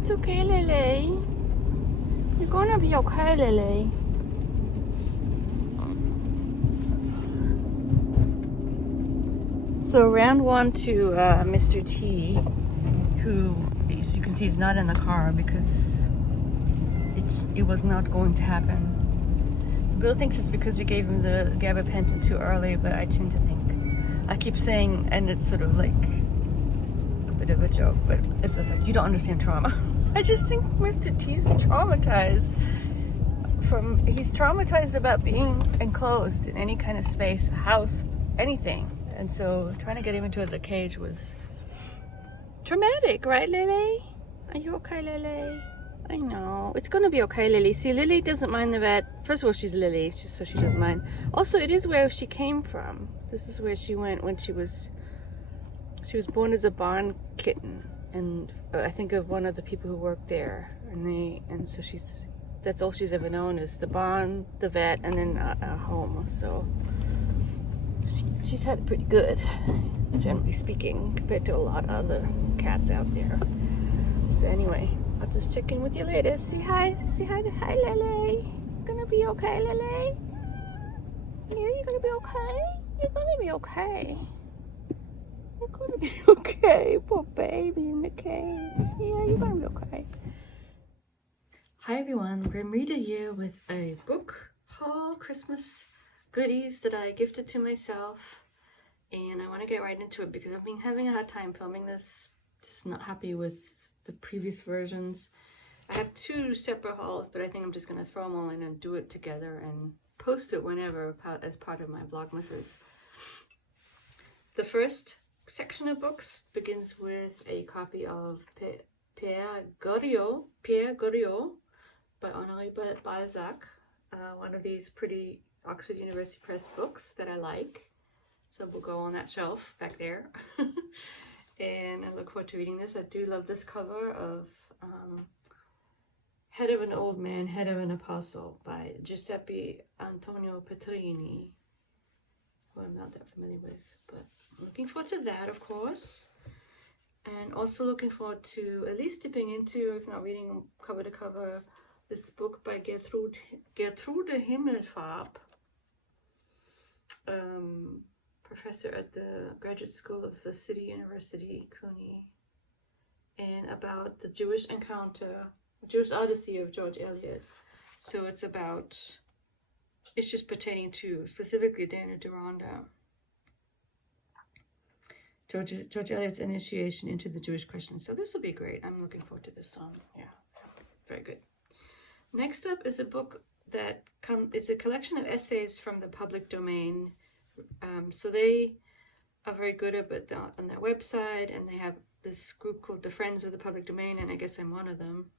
It's okay, Lily. You're gonna be okay, Lily. So round one to Mr. T, who, as you can see, is not in the car because it was not going to happen. Bill thinks it's because we gave him the gabapentin too early, but I tend to think, I keep saying, and it's sort of like a bit of a joke, but it's just like, you don't understand trauma. I just think Mr. T's traumatized he's traumatized about being enclosed in any kind of space, house, anything. And so trying to get him into the cage was traumatic, right, Lily? Are you okay, Lily? I know. It's gonna be okay, Lily. See, Lily doesn't mind the vet. First of all, she's Lily, so she doesn't mind. Also, it is where she came from. This is where she went when she was born as a barn kitten. And I think of one of the people who worked there. And so that's all she's ever known is the barn, the vet, and then a home. So she's had it pretty good, generally speaking, compared to a lot of other cats out there. So anyway, I'll just check in with you later. Say hi. Say hi to Lily. Gonna be okay, Lily? Yeah, you're gonna be okay? You're gonna be okay. You're gonna be okay. Poor baby in the cage. Yeah, you're gonna be okay. Hi everyone, Grimrita here with a book haul, Christmas goodies that I gifted to myself. And I want to get right into it because I've been having a hard time filming this. Just not happy with the previous versions. I have two separate hauls, but I think I'm just going to throw them all in and do it together and post it whenever as part of my Vlogmases. The first section of books begins with a copy of Pierre Goriot by Honoré Balzac, one of these pretty Oxford University Press books that I like. So we'll go on that shelf back there. And I look forward to reading this. I do love this cover of Head of an Old Man, Head of an Apostle by Giuseppe Antonio Petrini, who I'm not that familiar with, but I'm looking forward to that, of course. And also looking forward to at least dipping into, if not reading cover to cover, this book by Gertrude Himmelfarb, professor at the Graduate School of the City University, CUNY, and about the Jewish Odyssey of George Eliot. So it's about issues pertaining to specifically Daniel Deronda. George Eliot's initiation into the Jewish question. So this will be great. I'm looking forward to this song. Yeah, very good. Next up is a book that it's a collection of essays from the public domain. So they are very good at it on their website, and they have this group called the Friends of the Public Domain, and I guess I'm one of them.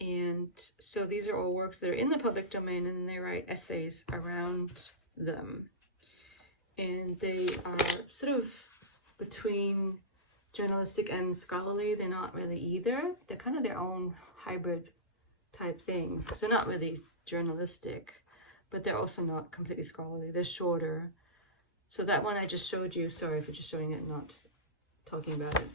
And so these are all works that are in the public domain, and they write essays around them. And they are sort of between journalistic and scholarly. They're not really either. They're kind of their own hybrid type thing. So they're not really journalistic, but they're also not completely scholarly. They're shorter. So that one I just showed you, sorry for just showing it and not talking about it.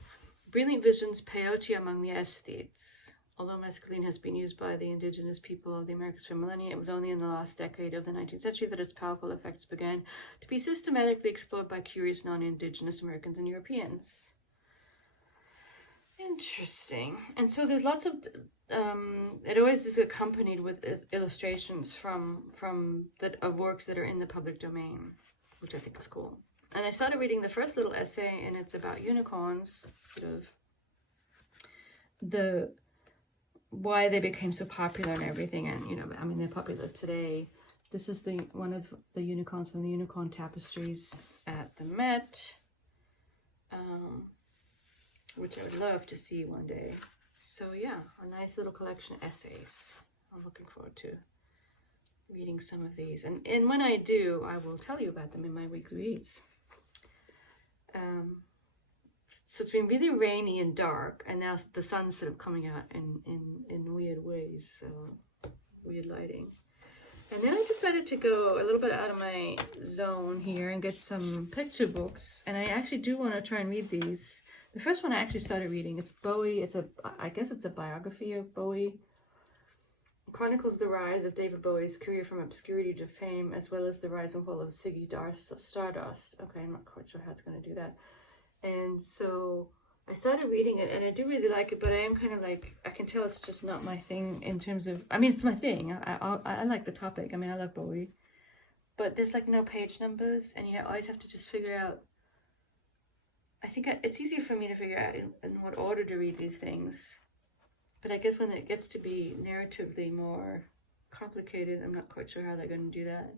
Brilliant Visions, Peyote Among the Aesthetes. Although mescaline has been used by the indigenous people of the Americas for millennia, it was only in the last decade of the 19th century that its powerful effects began to be systematically explored by curious non-indigenous Americans and Europeans. Interesting. And so there's lots of it always is accompanied with illustrations of works that are in the public domain, which I think is cool. And I started reading the first little essay, and it's about unicorns, sort of why they became so popular and everything. And I mean, they're popular today. This is one of the unicorns from the unicorn tapestries at the Met, which I would love to see one day. So yeah, a nice little collection of essays. I'm looking forward to reading some of these. And when I do, I will tell you about them in my weekly reads. So it's been really rainy and dark, and now the sun's sort of coming out in weird ways, so weird lighting. And then I decided to go a little bit out of my zone here and get some picture books. And I actually do want to try and read these. The first one I actually started reading, it's Bowie. I guess it's a biography of Bowie. Chronicles the rise of David Bowie's career from obscurity to fame, as well as the rise and fall of Ziggy Stardust. Okay, I'm not quite sure how it's going to do that. And so I started reading it, and I do really like it, but I am kind of like, I can tell it's just not my thing in terms of, I mean, it's my thing. I like the topic. I mean, I love Bowie. But there's like no page numbers, and you always have to just figure out. I think it's easier for me to figure out in what order to read these things. But I guess when it gets to be narratively more complicated, I'm not quite sure how they're going to do that.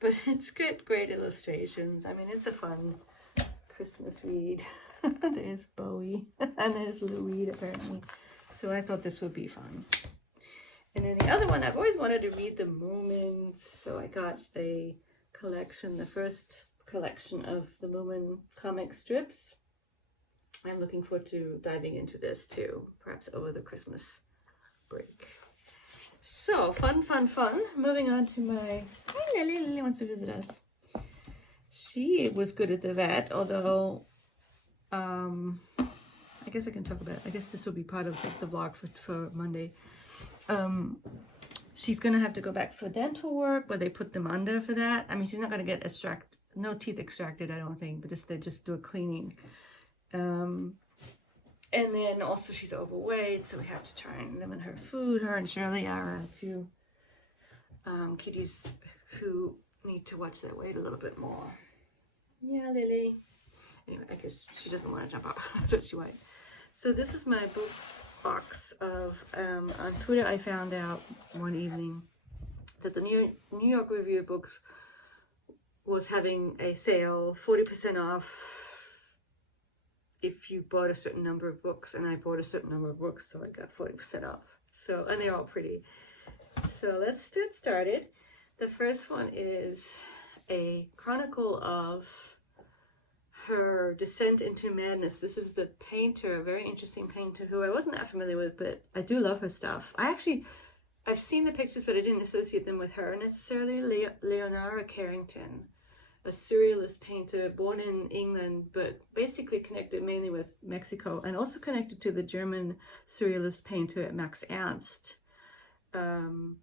But it's good, great illustrations. I mean, it's a fun Christmas read. There's Bowie, and there's Lou Reed, apparently. So I thought this would be fun. And then the other one, I've always wanted to read The Moomins. So I got a collection, the first collection of the Moomin comic strips. I'm looking forward to diving into this too, perhaps over the Christmas break. So, fun. Moving on to my... Hi, Lily. Lily wants to visit us. She was good at the vet, although... I guess I can talk about it. I guess this will be part of the vlog for Monday. She's going to have to go back for dental work, where they put them under for that. I mean, she's not going to get no teeth extracted, I don't think, but they just do a cleaning. And then also she's overweight, so we have to try and limit her food. Her and Shirley are two kitties who need to watch their weight a little bit more. Yeah, Lily. Anyway, I guess she doesn't want to jump out. I thought she might. So this is my book box of, on Twitter I found out one evening that the New York Review of Books was having a sale, 40% off if you bought a certain number of books, and I bought a certain number of books, so I got 40% off. So, and they're all pretty. So let's get started. The first one is a chronicle of her descent into madness. This is the painter, a very interesting painter who I wasn't that familiar with, but I do love her stuff. I've seen the pictures, but I didn't associate them with her necessarily. Leonora Carrington, a surrealist painter born in England, but basically connected mainly with Mexico, and also connected to the German surrealist painter Max Ernst. Down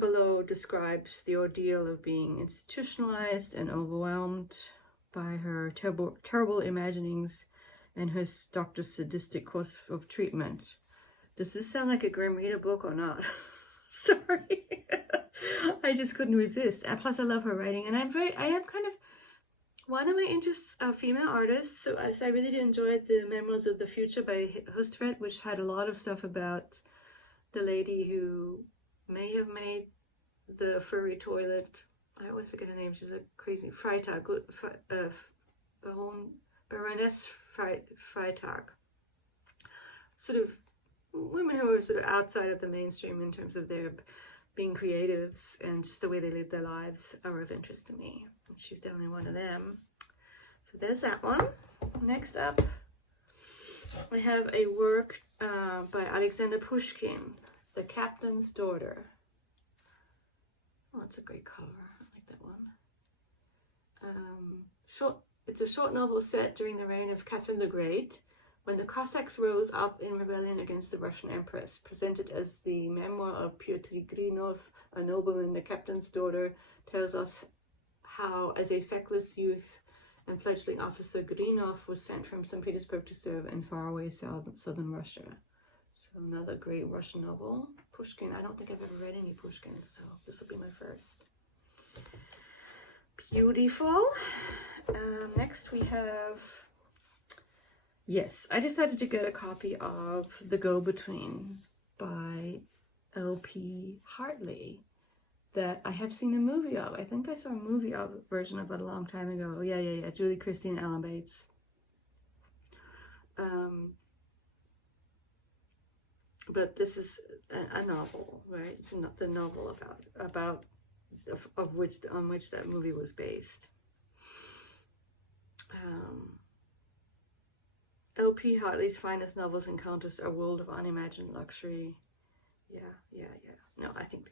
below describes the ordeal of being institutionalized and overwhelmed by her terrible imaginings and her doctor's sadistic course of treatment. Does this sound like a grim reader book or not? Sorry. I just couldn't resist. And plus I love her writing, and I am kind of, one of my interests are female artists, so as I really enjoyed the Memoirs of the Future by Hustvedt, which had a lot of stuff about the lady who may have made the furry toilet. I always forget her name. She's a crazy Freitag, Baroness Freitag. Sort of women who are sort of outside of the mainstream in terms of their being creatives, and just the way they live their lives are of interest to me. And she's definitely one of them. So there's that one. Next up, I have a work by Alexander Pushkin, The Captain's Daughter. Oh, that's a great cover. I like that one. It's a short novel set during the reign of Catherine the Great, when the Cossacks rose up in rebellion against the Russian Empress. Presented as the memoir of Pyotr Grinov, a nobleman, The Captain's Daughter tells us how, as a feckless youth and fledgling officer, Grinov was sent from St. Petersburg to serve in faraway southern Russia. So another great Russian novel. Pushkin. I don't think I've ever read any Pushkin, so this will be my first. Beautiful. Next we have... Yes, I decided to get a copy of The Go-Between by L.P. Hartley that I have seen a movie of. I think I saw a movie version of it a long time ago. Yeah. Julie Christie and Alan Bates. But this is a novel, right? It's not the novel on which that movie was based. L.P. Hartley's finest novels encounters a world of unimagined luxury. Yeah. No, I think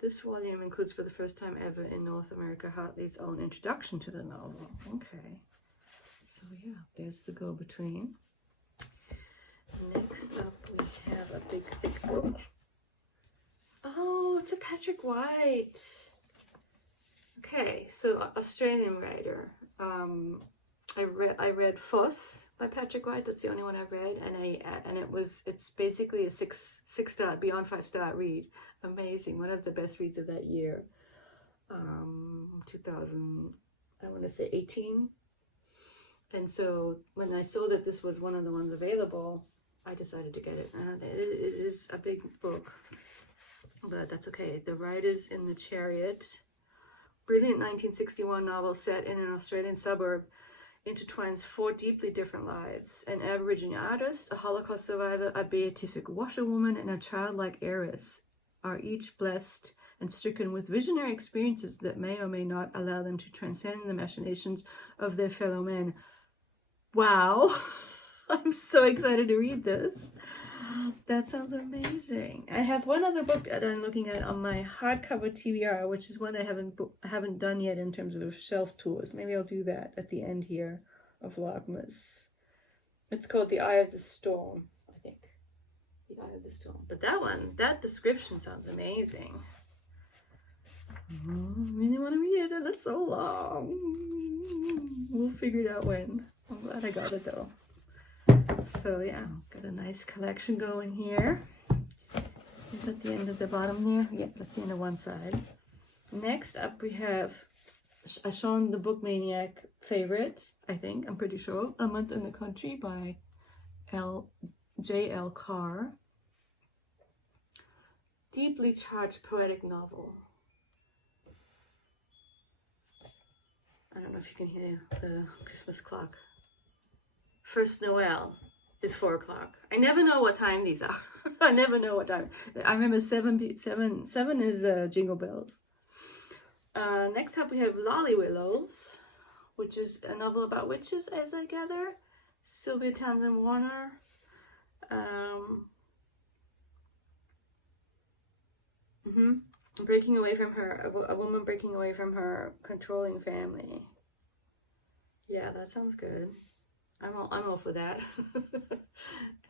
this volume includes for the first time ever in North America Hartley's own introduction to the novel. Okay. So yeah, there's the go-between. Next up, we have a big thick book. Oh, it's a Patrick White. Okay, so Australian writer. I read Fuss by Patrick White. That's the only one I've read, and it's basically a six star beyond 5-star read. Amazing, one of the best reads of that year. 2000, I want to say 18. And so when I saw that this was one of the ones available, I decided to get it. And it is a big book, but that's okay. The Riders in the Chariot. Brilliant 1961 novel set in an Australian suburb intertwines 4 deeply different lives. An Aboriginal artist, a Holocaust survivor, a beatific washerwoman, and a childlike heiress are each blessed and stricken with visionary experiences that may or may not allow them to transcend the machinations of their fellow men. Wow! I'm so excited to read this. That sounds amazing. I have one other book that I'm looking at on my hardcover TBR, which is one I haven't done yet in terms of shelf tours. Maybe I'll do that at the end here of Vlogmas. It's called The Eye of the Storm, I think. The Eye of the Storm. But that description sounds amazing. I really want to read it. It's so long. We'll figure it out when. I'm glad I got it though. So yeah, got a nice collection going here. Is that the end of the bottom there? Yeah, that's the end of one side. Next up we have a Sean the Book Maniac favorite, I think, I'm pretty sure. A Month in the Country by J.L. Carr. Deeply charged poetic novel. I don't know if you can hear the Christmas clock. First Noel is 4 o'clock. I never know what time these are. I never know what time. I remember 7 is Jingle Bells. Next up we have Lolly Willows, which is a novel about witches, as I gather. Sylvia Townsend Warner. Breaking away from her, a woman breaking away from her controlling family. Yeah, that sounds good. I'm all for that.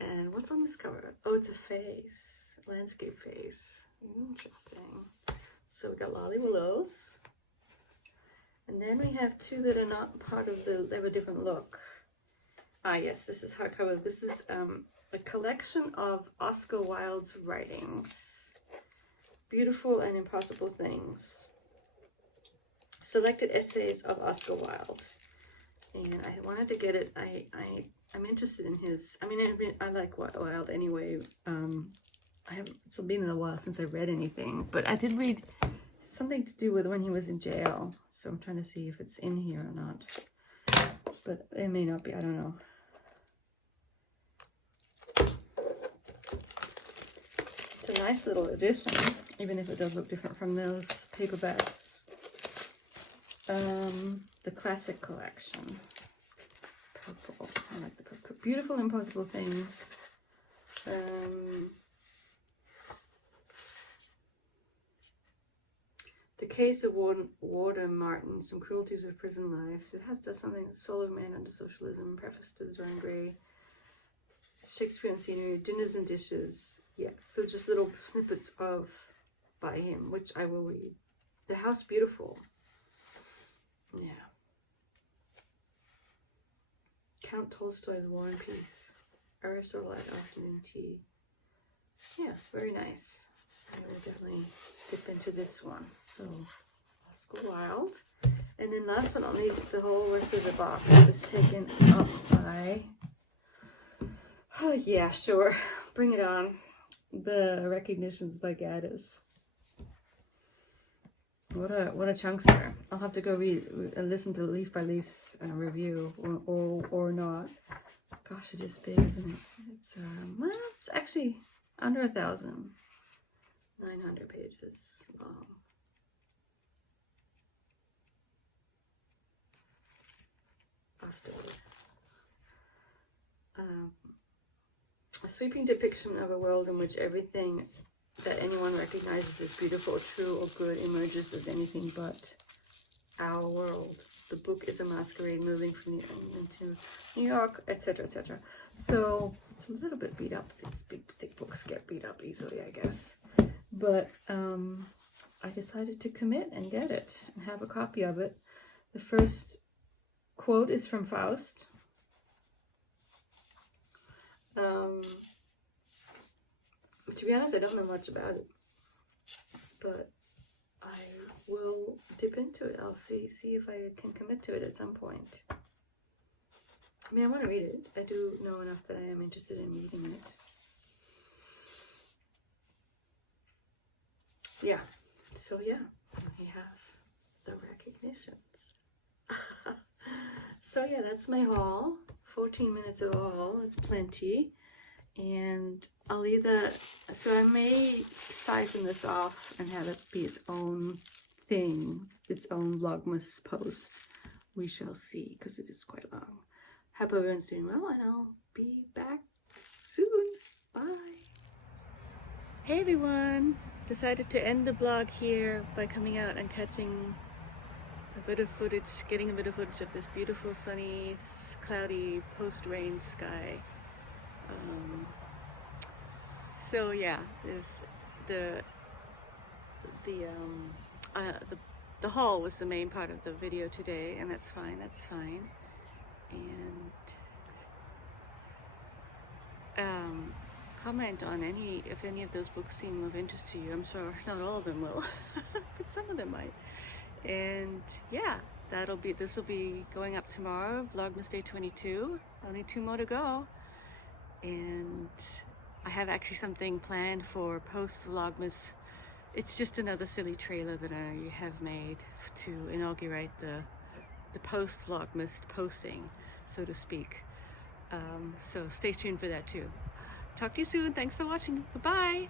And what's on this cover? Oh, it's a face, landscape face. Interesting. So we got Lolly Willows, and then we have 2 that are not part of the. They have a different look. Ah, yes, this is hardcover. This is a collection of Oscar Wilde's writings. Beautiful and Impossible Things. Selected essays of Oscar Wilde. And I wanted to get it. I'm interested in his. I mean, I like Wilde anyway. It's been a while since I read anything, but I did read something to do with when he was in jail. So I'm trying to see if it's in here or not. But it may not be. I don't know. It's a nice little edition, even if it does look different from those paperbacks. The classic collection. Purple. I like the purple. Beautiful Impossible Things. The Case of Warder Martin. Some Cruelties of Prison Life. It does something. Soul of Man Under Socialism. Preface to Dorian Gray. Shakespeare and Scenery. Dinners and Dishes. Yeah, so just little snippets by him, which I will read. The House Beautiful. Yeah. Count Tolstoy's War and Peace. Aristotle at Afternoon Tea. Yeah, very nice. I will definitely dip into this one. So, Oscar Wilde. And then last but not least, the whole rest of the box is taken up by... Oh yeah, sure. Bring it on. The Recognitions by Gaddis. What a chunkster. I'll have to go read and listen to Leaf by Leaf's review or not. Gosh, it is big, isn't it? It's actually under 1,000. 900 pages long. A sweeping depiction of a world in which everything that anyone recognizes as beautiful, true, or good emerges as anything but our world, the The book is a masquerade, moving from the England to New York, etc., etc. So it's a little bit beat up. These big, thick books get beat up easily, I guess. But I decided to commit and get it and have a copy of it. The first quote is from Faust. To be honest, I don't know much about it, but I will dip into it. I'll see if I can commit to it at some point. I mean, I want to read it. I do know enough that I am interested in reading it. Yeah. So yeah, we have the recognitions. So yeah, that's my haul. 14 minutes of haul. It's plenty. And I'll either, so I may siphon this off and have it be its own thing, its own Vlogmas post. We shall see, because it is quite long. Hope everyone's doing well, and I'll be back soon. Bye. Hey everyone! Decided to end the vlog here by coming out and catching a bit of footage, getting a bit of footage of this beautiful sunny, cloudy, post-rain sky. So yeah, there's the haul was the main part of the video today, and that's fine. And comment on if any of those books seem of interest to you. I'm sure not all of them will, but some of them might. And yeah, this will be going up tomorrow, Vlogmas Day 22. Only 2 more to go. And I have actually something planned for post Vlogmas. It's just another silly trailer that I have made to inaugurate the post Vlogmas posting, so to speak. So stay tuned for that too. Talk to you soon. Thanks for watching. Bye-bye.